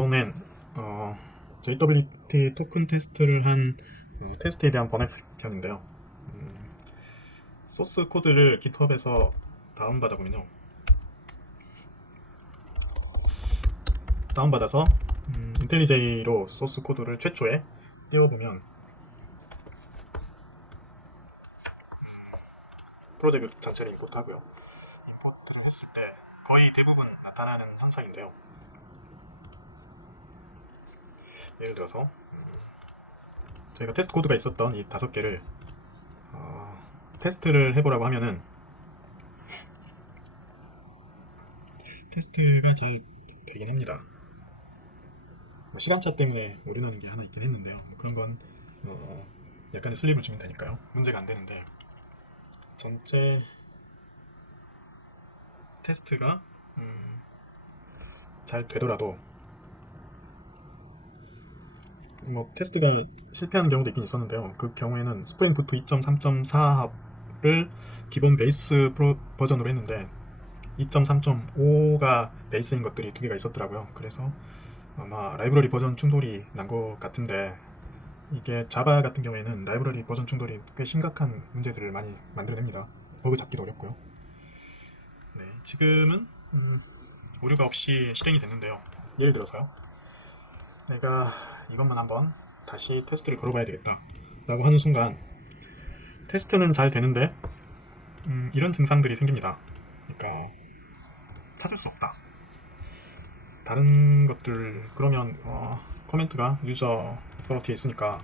이번엔 JWT 토큰 테스트를 한 테스트에 대한 번외편인데요. 소스 코드를 GitHub에서 다운받아 보면요. 다운받아서 인텔리제이로 소스 코드를 최초에 띄워보면 프로젝트 자체를 임포트하고요. 임포트를 했을 때 거의 대부분 나타나는 현상인데요. 예를 들어서 저희가 테스트 코드가 있었던 이 5개를 테스트를 해보라고 하면은 테스트가 잘 되긴 합니다. 시간차 때문에 오류나는 게 하나 있긴 했는데요. 그런 건 약간의 슬립을 주면 되니까요. 문제가 안 되는데 전체 테스트가 잘 되더라도 테스트가 실패하는 경우도 있긴 있었는데요. 그 경우에는 스프링 부트 2.3.4를 기본 베이스 버전으로 했는데 2.3.5가 베이스인 것들이 2개가 있었더라고요. 그래서 아마 라이브러리 버전 충돌이 난 것 같은데, 이게 자바 같은 경우에는 라이브러리 버전 충돌이 꽤 심각한 문제들을 많이 만들어냅니다. 버그 잡기도 어렵고요. 네, 지금은 오류가 없이 실행이 됐는데요. 예를 들어서요, 내가 이것만 한번 다시 테스트를 걸어봐야 되겠다 라고 하는 순간 테스트는 잘 되는데 이런 증상들이 생깁니다. 그러니까 찾을 수 없다. 다른 것들 그러면 커멘트가 유저 서러티에 있으니까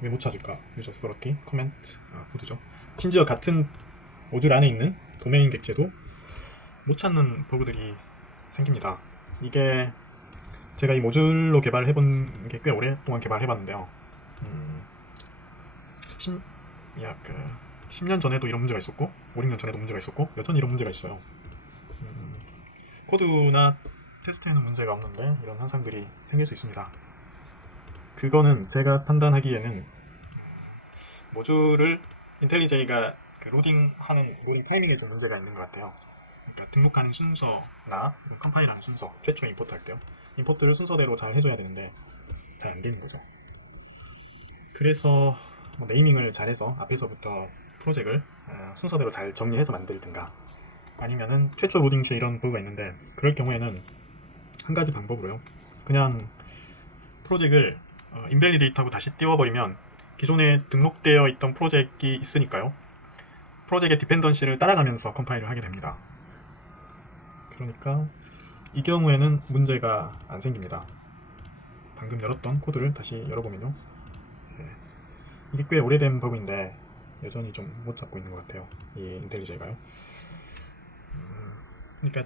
왜 못 찾을까? 유저 서러티 커멘트 코드죠. 심지어 같은 모듈 안에 있는 도메인 객체도 못 찾는 버그들이 생깁니다. 이게 제가 이 모듈로 개발을 해본 게 꽤 오랫동안 개발해봤는데요. 약 10년 전에도 이런 문제가 있었고 5, 6년 전에도 문제가 있었고 여전히 이런 문제가 있어요. 코드나 테스트에는 문제가 없는데 이런 현상들이 생길 수 있습니다. 그거는 제가 판단하기에는 모듈을 인텔리제이가 로딩하는 로딩 타이밍에 좀 문제가 있는 것 같아요. 그러니까 등록하는 순서나 컴파일하는 순서, 최초에 임포트 할 때요. 임포트를 순서대로 잘 해줘야 되는데 잘 안 되는 거죠. 그래서 네이밍을 잘해서 앞에서부터 프로젝트를 순서대로 잘 정리해서 만들든가, 아니면은 최초 로딩 큐 이런 버그가 있는데 그럴 경우에는 한 가지 방법으로요. 그냥 프로젝트를 인밸리데이트하고 다시 띄워버리면 기존에 등록되어 있던 프로젝트가 있으니까요. 프로젝트의 디펜던시를 따라가면서 컴파일을 하게 됩니다. 그러니까 이 경우에는 문제가 안 생깁니다. 방금 열었던 코드를 다시 열어보면요. 이게 꽤 오래된 버그인데 여전히 좀 못 잡고 있는 것 같아요. 이 인텔리제이가요. 그러니까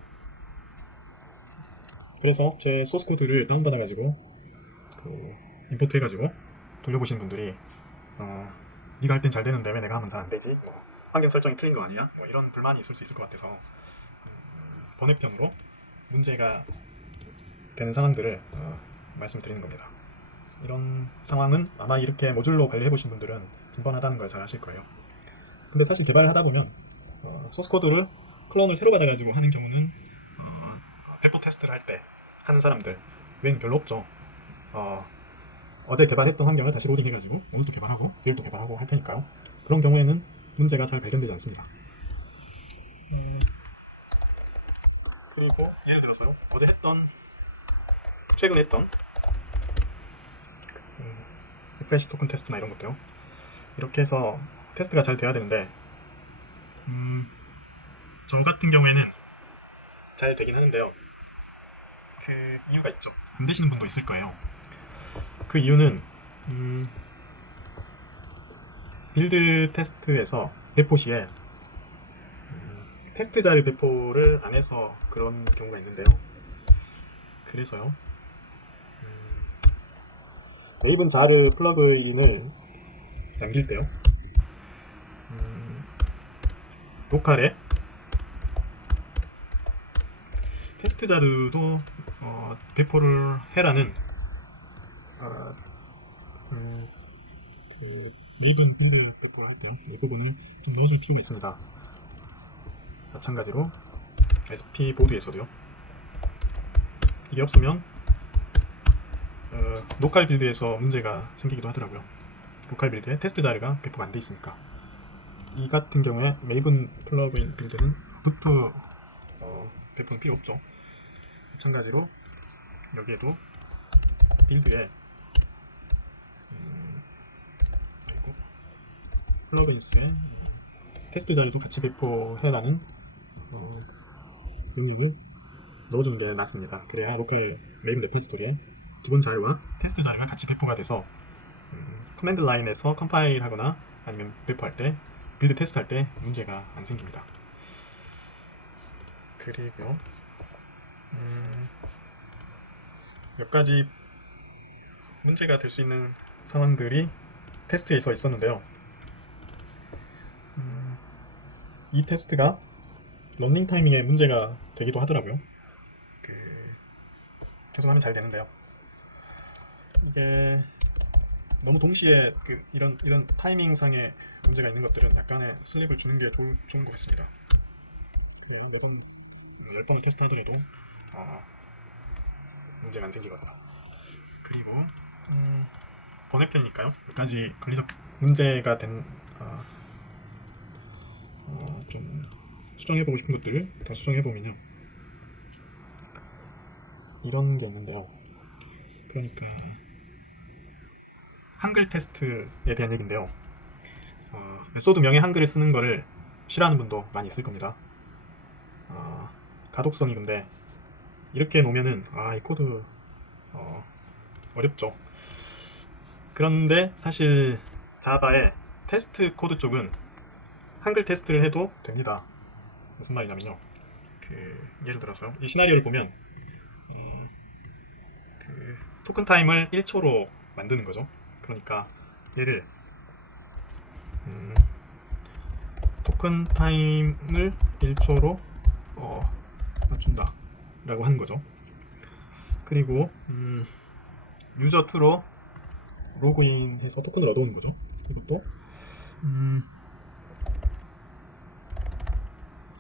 그래서 제 소스 코드를 다운받아가지고 임포트 해가지고 돌려보신 분들이 네가 할 땐 잘 되는데 왜 내가 하면 잘 안 되지? 환경 설정이 틀린 거 아니야? 이런 불만이 있을 수 있을 것 같아서 번외편으로 문제가 되는 상황들을 말씀을 드리는 겁니다. 이런 상황은 아마 이렇게 모듈로 관리해 보신 분들은 빈번하다는 걸 잘 아실 거예요. 근데 사실 개발을 하다 보면 소스 코드를 클론을 새로 받아가지고 하는 경우는 배포 테스트를 할 때 하는 사람들 외에는 별로 없죠. 어제 개발했던 환경을 다시 로딩해가지고 오늘 또 개발하고 내일 또 개발하고 할 테니까요. 그런 경우에는 문제가 잘 발견되지 않습니다. 그리고 예를 들어서요, 어제 했던 최근에 했던 리프레시 토큰 테스트나 이런 것도요. 이렇게 해서 테스트가 잘 돼야 되는데 저 같은 경우에는 잘 되긴 하는데요. 그 이유가 있죠. 안 되시는 분도 있을 거예요. 그 이유는 빌드 테스트에서 배포 시에 테스트 자료 배포를 안 해서 그런 경우가 있는데요. 그래서요, 네이븐 자르 플러그인을 남길 때요, 로컬에 테스트 자료도 배포를 해라는 그 네이븐 빌드 배포할 때 이 부분을 좀 넣어줄 필요가 있습니다. 마찬가지로 SP 보드에서도요. 이게 없으면 로컬 빌드에서 문제가 생기기도 하더라고요. 로컬 빌드에 테스트 자리가 배포가 안 돼 있으니까. 이 같은 경우에 메이븐 플러그인 빌드는 부트 배포는 필요 없죠. 마찬가지로 여기에도 빌드에 그리고 플러그인스에 테스트 자리도 같이 배포해라는 의미를 넣어주는 게 낫습니다. 그래야 로컬 메이븐 레포지토리에 기본 자료와 테스트 자료가 같이 배포가 돼서 커맨드 라인에서 컴파일 하거나 아니면 배포할 때 빌드 테스트할 때 문제가 안 생깁니다. 그리고 몇 가지 문제가 될 수 있는 상황들이 테스트에서 있었는데요. 이 테스트가 런닝 타이밍에 문제가 되기도 하더라고요. 계속 하면 잘 되는데요. 이게 너무 동시에 이런 타이밍상의 문제가 있는 것들은 약간의 슬립을 주는 게 좋은 것 같습니다. 요즘 10번을 테스트하더라도 문제가 안 생기거든요. 그리고 번외편이니까요. 몇 가지 관리적 문제가 된 좀 수정해보고 싶은 것들을 더 수정해보면요. 이런 게 있는데요. 그러니까 한글 테스트에 대한 얘기인데요. 메소드 명의 한글을 쓰는 거를 싫어하는 분도 많이 있을 겁니다. 가독성이 근데 이렇게 놓으면은 이 코드 어렵죠. 그런데 사실 자바의 테스트 코드 쪽은 한글 테스트를 해도 됩니다. 무슨 말이냐면요. 예를 들어서 이 시나리오를 보면 토큰 타임을 1초로 만드는 거죠. 그러니까 얘를 토큰 타임을 1초로 맞춘다 라고 하는 거죠. 그리고 유저 2로 로그인 해서 토큰을 얻어오는 거죠. 이것도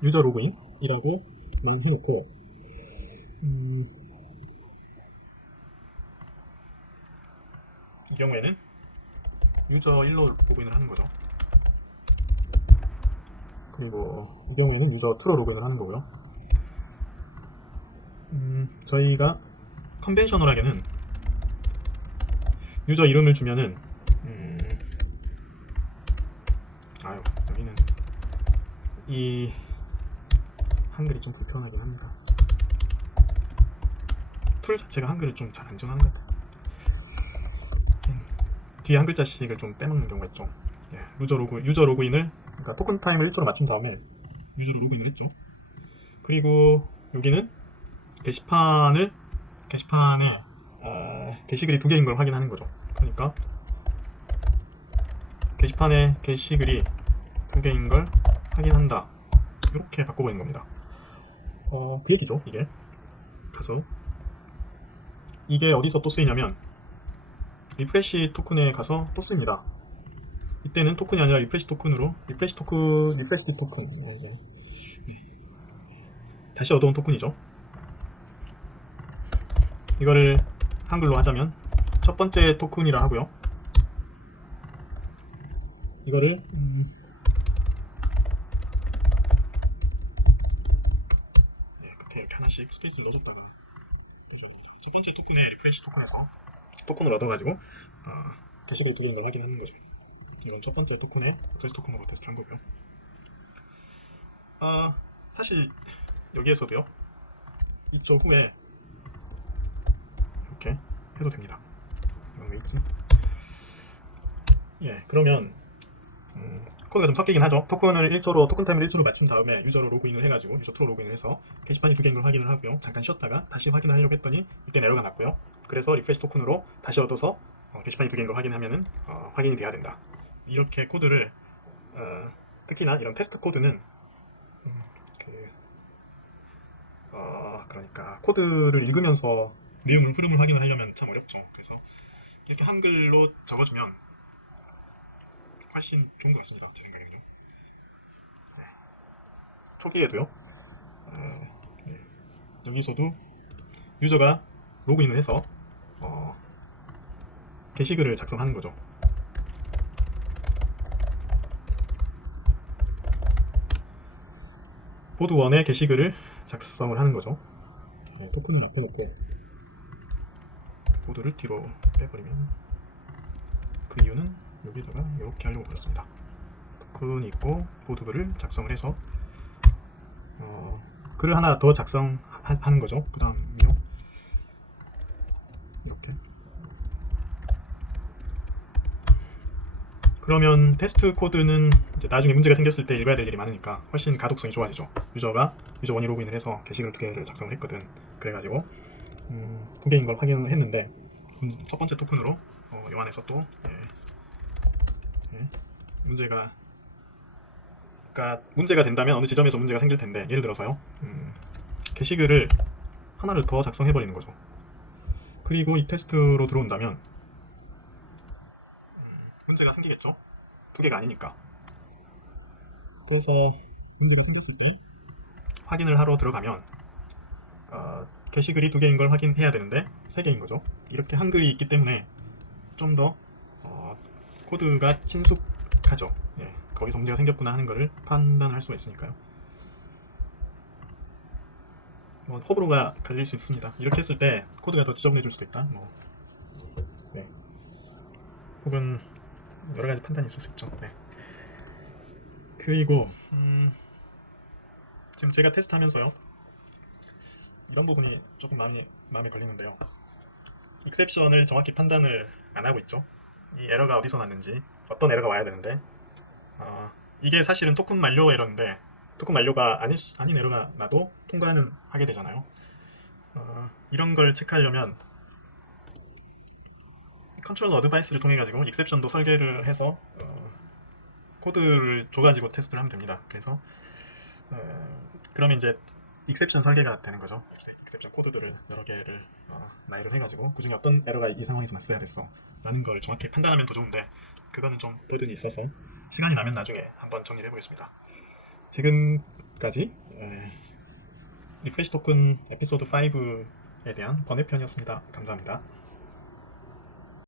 유저 로그인이라고 해놓고 이 경우에는 유저 1로 로그인을 하는 거죠. 그리고 이 경우에는 유저 2로 로그인을 하는 거고요. 저희가 컨벤셔널하게는 유저 이름을 주면은 여기는 이 한글이 좀 불편하긴 합니다. 툴 자체가 한글을 좀 잘 안 정하는 것 같아요. 뒤에 한 글자씩을 좀 빼먹는 경우가 있죠. 유저 로그인을 그러니까 토큰 타임을 1초로 맞춘 다음에 유저로 로그인을 했죠. 그리고 여기는 게시판에 게시글이 2개인 걸 확인하는 거죠. 그러니까 게시판에 게시글이 2개인 걸 확인한다. 이렇게 바꿔버리는 겁니다. 그 얘기죠, 이게. 그래서 이게 어디서 또 쓰이냐면 리프레시 토큰에 가서 또 쓰입니다. 이때는 토큰이 아니라 리프레시 토큰 다시 얻어온 토큰이죠. 이거를 한글로 하자면 첫 번째 토큰이라 하고요. 이거를 끝에 이렇게 하나씩 스페이스를 넣어줬다가 첫 번째 토큰에 리프레시 토큰에서 토큰을 얻어가지고 게시글이 2개인 걸 확인하는 거죠. 이건 첫 번째 토큰에 리프레시 토큰으로 테스트한 거고요. 사실 여기에서도요. 이쪽 후에 이렇게 해도 됩니다. 이건 왜 있지? 그러면 코드가 좀 섞이긴 하죠. 토큰 타임을 1초로 맞춘 다음에 유저로 로그인을 해가지고 유저 2로 로그인을 해서 게시판이 2개인 걸 확인을 하고요. 잠깐 쉬었다가 다시 확인을 하려고 했더니 이때 에러가 났고요. 그래서 리프레시 토큰으로 다시 얻어서 게시판이 2개인 걸 확인하면은 확인이 돼야 된다. 이렇게 코드를 특히나 이런 테스트 코드는 그러니까 코드를 읽으면서 내용을 흐름을 확인을 하려면 참 어렵죠. 그래서 이렇게 한글로 적어주면 훨씬 좋은 것 같습니다. 제 생각에는요. 초기에도요. 여기서도 유저가 로그인을 해서 게시글을 작성하는 거죠. 보드 1의 게시글을 작성을 하는 거죠. 토큰을 맡겨놓고 보드를 뒤로 빼버리면, 그 이유는 여기다가 이렇게 하려고 그렇습니다. 토큰이 있고 보드글을 작성을 해서 글을 하나 더 작성하는 거죠. 그 다음이요. 이렇게. 그러면 테스트 코드는 이제 나중에 문제가 생겼을 때 읽어야 될 일이 많으니까 훨씬 가독성이 좋아지죠. 유저 1이 로그인을 해서 게시글 2개를 작성을 했거든. 그래가지고 2개인 걸 확인을 했는데, 첫 번째 토큰으로 요 안에서 또 문제가, 그러니까 문제가 된다면 어느 지점에서 문제가 생길 텐데, 예를 들어서요, 게시글을 하나를 더 작성해 버리는 거죠. 그리고 이 테스트로 들어온다면 문제가 생기겠죠. 2개가 아니니까. 그래서 문제가 생겼을 때 확인을 하러 들어가면 게시글이 2개인 걸 확인해야 되는데 3개인 거죠. 이렇게 한글이 있기 때문에 좀 더 코드가 친숙하죠. 예, 거기서 문제가 생겼구나 하는 것을 판단할 수가 있으니까요. 뭐 호불호가 갈릴 수 있습니다. 이렇게 했을 때 코드가 더 지저분해질 수도 있다. 네. 혹은 여러 가지 판단이 있을 수 있죠. 네. 그리고 지금 제가 테스트하면서요, 이런 부분이 조금 마음에 걸리는데요. 익셉션을 정확히 판단을 안 하고 있죠. 이 에러가 어디서 났는지, 어떤 에러가 와야 되는데, 이게 사실은 토큰 만료 에러인데, 토큰 만료가 아닌 에러가 나도 통과는 하게 되잖아요. 이런 걸 체크하려면 컨트롤 어드바이스를 통해 가지고 익셉션도 설계를 해서 코드를 줘가지고 테스트를 하면 됩니다. 그래서 그러면 이제 익셉션 설계가 되는 거죠. 익셉션 코드들을 여러 개를 나열을 해가지고 그 중에 어떤 에러가 이 상황에서 났어야 됐어 라는 걸 정확히 판단하면 더 좋은데, 그거는 좀 버든이 있어서 시간이 나면 나중에 한번 정리해 보겠습니다. 지금까지 리프레시 토큰 에피소드 5에 대한 번외편이었습니다. 감사합니다.